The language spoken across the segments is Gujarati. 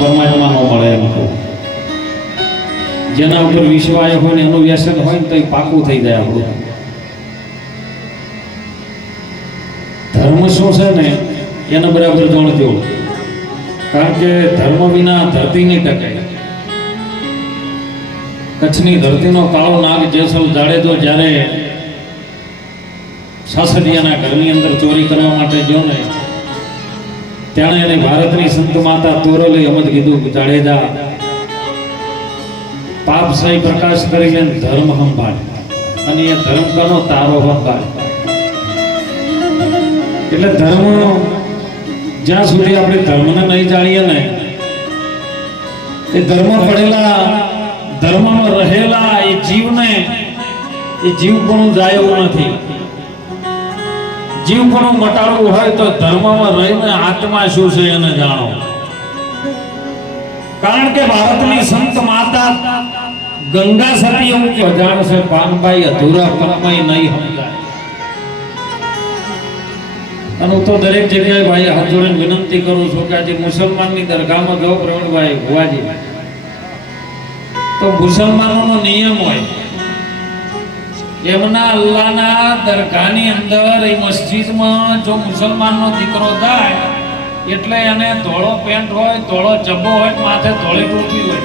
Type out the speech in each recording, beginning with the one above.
પરમાત્મા નો મળે એમ કહું. જેના ઉપર વિશ્વાસ હોય ને એનું વ્યસન હોય ને તો એ પાકું થઈ જાય આપણું. ધર્મ શું છે ને એને બરાબર જાણજો, કારણ કે ધર્મ વિના ધરતી નહીં ટકાય. કચ્છની ધરતીનો કાળો નાગ જેસલ જાડેજો જ્યારે સાસરિયાના ઘરની અંદર ચોરી કરવા માટે ગયો ને ત્યારે એને ભારતની સંત માતા તોરલે એમ જ કીધું કે જાડેજા પાપ સહી પ્રકાશ કરીને ધર્મ સંભાળ, અને એ ધર્મ કનો તારો સંભાળ. એટલે ધર્મ જ્યાં સુધી આપણે ધર્મને નહીં જાણીએ ને એ ધર્મ પડેલા ધર્મમાં રહેલા એ જીવને એ જીવપણું જાય એવું નથી. જીવપણું મટાડવું હોય તો ધર્મમાં રહીને આત્મા શું છે એને જાણો. કારણ કે ભારતની સંત માતા ગંગા સતી એવું કે જાણશે પાનભાઈ અધૂરા પલમય નહીં સમજાય. અને હું તો દરેક જગ્યાએ ભાઈ હાથ જોડીને વિનંતી કરું છું કે આજે મુસલમાનની દરગાહમાં જાઓ પ્રવીણભાઈ ભુવાજી, તો મુસલમાનોનો નિયમ હોય એમના અલ્લાહના દરગાહની અંદર એ મસ્જિદમાં જો મુસલમાનનો દીકરો થાય એટલે એને ધોળો પેન્ટ હોય, ધોળો જબ્બો હોય, માથે ધોળી ટોપી હોય,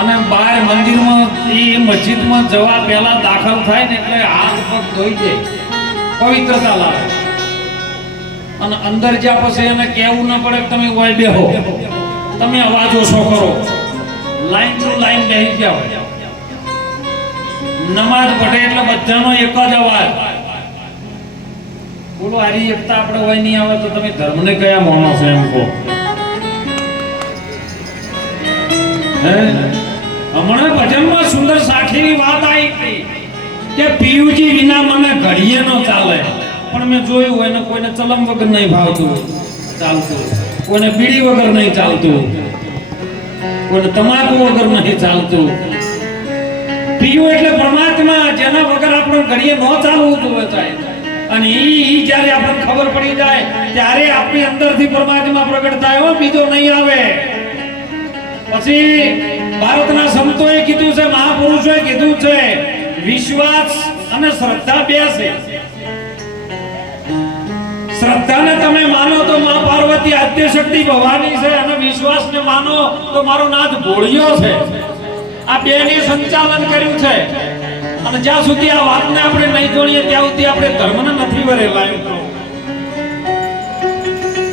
અને બહાર મંદિરમાં એ મસ્જિદમાં જવા પહેલા દાખલ થાય ને એટલે હાથ પગ ધોઈ જાય, પવિત્રતા લાવે. અને અંદર જ્યાં પછી એને કહેવું ન પડે તમે ઓય બેહો, તમે અવાજ ઓછો કરો, લાઈન ટુ લાઈન બેસી ગયા હોય. નમાજ પઢે એટલે બધાનો એક જ અવાજ. બોલો આરી એકતા આપણે હોય નહીં આવે તો તમે ધર્મને કયા માનો છો એમ કહો. હમણાં ભજનમાં સુંદર સાખીની વાત આવી કે પીયુજી વિના મને ઘડીએ ન ચાલે. પણ મેં જોયું હોય ને કોઈને ચલમ વગર નહીં ભાવતું ચાલતું, કોઈને બીડી વગર નહીં ચાલતું, કોઈને તમાકુ વગર નહીં ચાલતું. પીયુ એટલે પરમાત્મા, જેના વગર આપણે ઘડીએ ન ચાલવું જોઈએ સાહેબ. અને ઈ જ્યારે આપણને ખબર પડી જાય ત્યારે આપણી અંદરથી પરમાત્મા પ્રગટ થાય, હો બીજો નહીં આવે. પછી ભારતના સંતોએ કીધું છે, મહાપુરુષોએ કીધું છે, વિશ્વાસ અને શ્રદ્ધા બે છે. શ્રદ્ધાને તમે માનો તો માં પાર્વતી આદ્ય શક્તિ ભવાની છે, અને વિશ્વાસને માનો તો મારો નાથ ભોળિયો છે. આ બેની સંચાલન કર્યું છે. અને જ્યાં સુધી આ વાતને આપણે નહીં જોડીએ ત્યાં સુધી આપણે ધર્મને નથી વરેલા.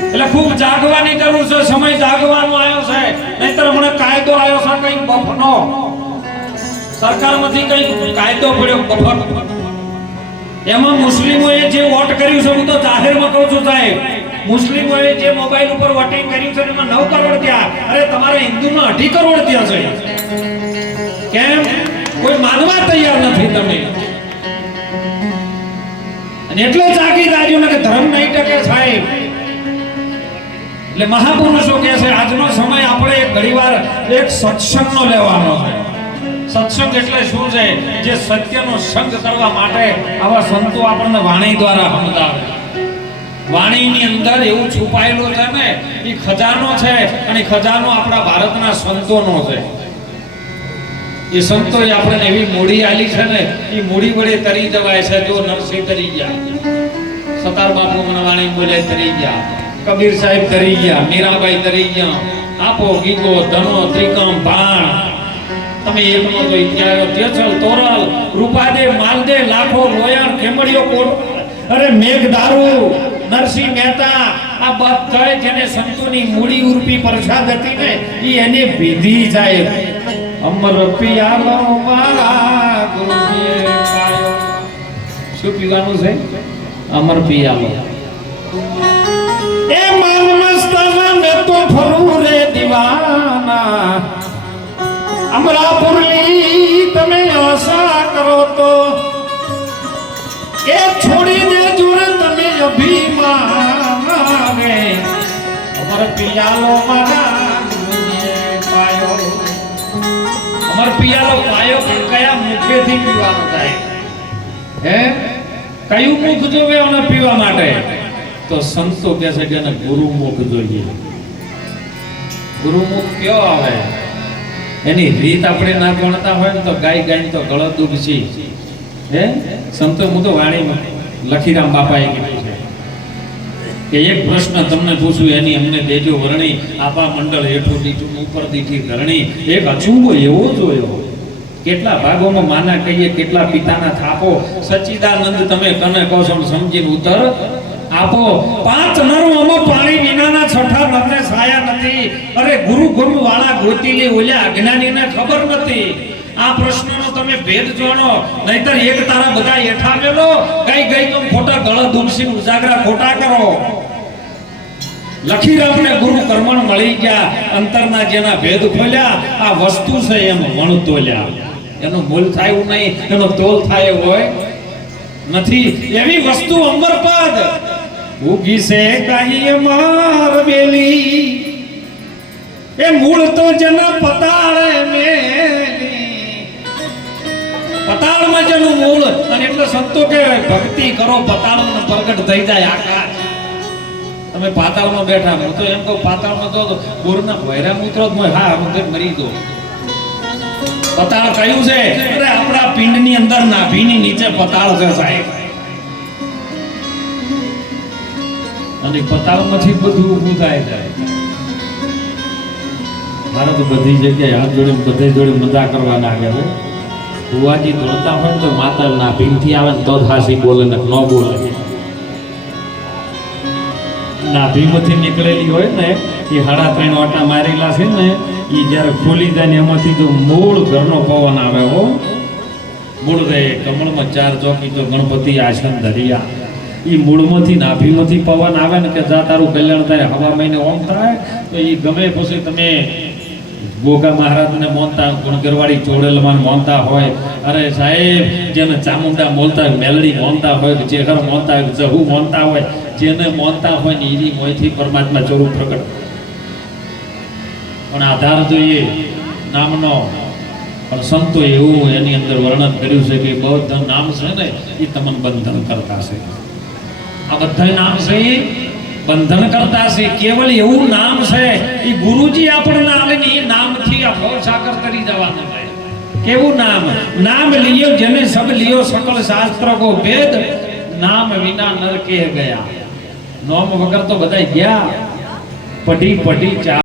એટલે ખૂબ જાગવાની જરૂર છે. સમય જાગવાનો આવ્યો છે, નહીતર હમણાં કાયદો આવ્યો છે કઈ બફનો, સરકારમાંથી કઈ કાયદો પડ્યો બફર. એમાં મુસ્લિમોએ જે વોટ કર્યું છે, હું તો જાહેરમાં કહું છું સાહેબ, મુસ્લિમોએ જે મોબાઈલ ઉપર વોટિંગ કર્યું છે એમાં 9 કરોડ થયા. અરે તમારા હિન્દુમાં 2.5 કરોડ થયા છે. કેમ? કોઈ માનવા તૈયાર નથી તમે. અને એટલે જાગી જાજો ને કે ધર્મ નહીં ટકે સાહેબ. એટલે મહાપુરુષો કહે છે આજનો સમય આપણે ઘણીવાર એક સત્સંગનો લેવાનો છે. સત્સંગ એટલે શું છે? જે સત્યનો સંગ કરવા માટે આવા સંતો આપણને વાણી દ્વારા સમજાવે. વાણીની અંદર એવું છુપાયેલું છે ને એ ખજાનો છે, અને ખજાનો આપણા ભારતના સંતોનો છે. એ સંતોએ આપણને એવી મૂડી આલી છે ને, એ મૂડી વડે તરી જવાય છે. જો નરસિંહ તરી ગયા, સતાર બાપુ મને વાણી બોલે તરી ગયા, કબીર સાહેબ તરી ગયા, મીરાબાઈ તરી ગયા, આપો ગીગો ધનો ત્રિકમ ભાણ, તમે એકનો તો ઇતિહાસ તેચલ તોરલ રૂપાદે માલદે લાખો લોયણ ખેમડીઓ કોટ, અરે મેઘદારુ નરસિંહ મહેતા, આ બધા જેને સંતોની મૂડી ઉર્પી પ્રસાદ હતી ને એ એને ભીધી જાય. અમર પિયાલો મારા ગુરુજીએ પાયો. શું પીવાનું છે? અમર પિયાલો. એ માન મસ્તાના મે તો ફરું રે દીવાના, અમરાપુરની તમે આશા કરો તો એ છોડી દેજો રે તમે અભિમાન રે. અમર પિયાલો મારા ગુરુજીએ પાયો. અમર પિયાલો પાયો પણ કયા મુખેથી પીવાનો થાય? હે, કયું મુખ જોવે અને પીવા માટે? તો સંતો કહે છે કે એને ગુરુમુખ જોઈએ. ગુરુમુખ કયો આવે? એની રીત આપણે ના ગણતા હોય ને તો ગાય ગાય તો ગળો દુખી. હે સંતો હું તો વાણીમાં લખીરામ બાપાએ કીધું છે કે એક પ્રશ્ન તમને પૂછું એની અમને દેજો વરણી, આપા મંડળ હેઠું દીઠું ઉપર દીઠી ધરણી. એક અચૂંબો એવો જોયો. કેટલા ભાગોમાં માના કહીએ, કેટલા પિતાના થાપો. સચ્ચિદાનંદ તમે કને કહો છો સમજીને ઉત્તર આપો. 5 નરોમાં પાણી વિનાના છઠ્ઠા નરને છાયા નથી. અરે ગુરુ ગુરુ વાળા ગોતીલી ઓલ્યા અજ્ઞાનીને ખબર નથી. આ પ્રશ્નનો તમે ભેદ જાણો, નહીતર એક તારા બધા એઠા મેલો કઈ ગઈ તો ખોટા ગળ દુમસી ઉજાગરા ખોટા કરો. લખીરામને ગુરુ કર્મણ મળી ગયા, અંતરના જેના ભેદ ખોલ્યા. આ વસ્તુ છે એમ વણ તોલ્યા. એનું મૂલ થાય નહીં, એનો તોલ થાય હોય નથી. એવી વસ્તુ અમરપદ ઉગી છે કાઈ માર બેલી, એ મૂળ તો જેના પતાળે મેલી. પતાળમાં જેનું મૂળ, અને એટલે સંતો કે ભક્તિ કરો પતાળમાં પ્રગટ થઈ જાય આકાશ. તમે પાતાળમાં બેઠા, હું તો એમ કહું પાતાળમાં તો બોરના ભૈરા મૂત્રો જ હોય. હા હું મરી દો. પતાળ કયું છે? અરે આપણા પિંડની અંદર નાભીની નીચે પતાળ છે સાહેબ. અને પતાળમાંથી બધું ઊભું થાય છે. મારે તો બધી જગ્યાએ હાથ જોડે બધે જોડે મજા કરવા લાગે છે. ભુવાજી ધોળતા હોય તો માતા નાભીથી આવે ને તો જ હાસી બોલે ને ન બોલે. નાભીમાંથી નીકળેલી હોય ને એ 3.5 ઓટા મારેલા છે ને, એ જ્યારે ખોલી જાય ને એમાંથી તો મૂળ ઘરનો પવન આવે. હો મૂળ રહે કમળમાં 4 ચોકી તો ગણપતિ આસન ધરિયા. એ મૂળમાંથી નાભીમાંથી પવન આવે ને કે જા તારું કલ્યાણ થાય. હવા મહિને ઓમ થાય તો એ ગમે. પછી તમે ગોગા મહારાજને મોનતા, ગુણગરવાડી ચોડેલમાં મોનતા હોય, અરે સાહેબ જેને ચામુંડા મોલતા હોય, મેલડી મોનતા હોય, ચેહર મોનતા હોય, જહુ મોનતા હોય, જેને મોનતા હોય ને એની મોયથી પરમાત્મા સ્વરૂપ પ્રગટ. પણ આધાર જોઈએ નામનો. પણ સંતો એવું એની અંદર વર્ણન કર્યું છે કે બધા નામ છે ને એ તમને બંધન કરતા છે. આ બધા નામ છે એ બંધન કરતા છે. કેવલ એવું નામ છે એ ગુરુજી આપણને આવીને એ નામથી આ ભવ સાગર કરી જવાનું છે. કેવું નામ? નામ લિયો જેને સબ લિયો સકલ શાસ્ત્ર કો ભેદ, નામ વિના નર કે ગયા. નામ વગર તો બધા ગયા. પઢી ચા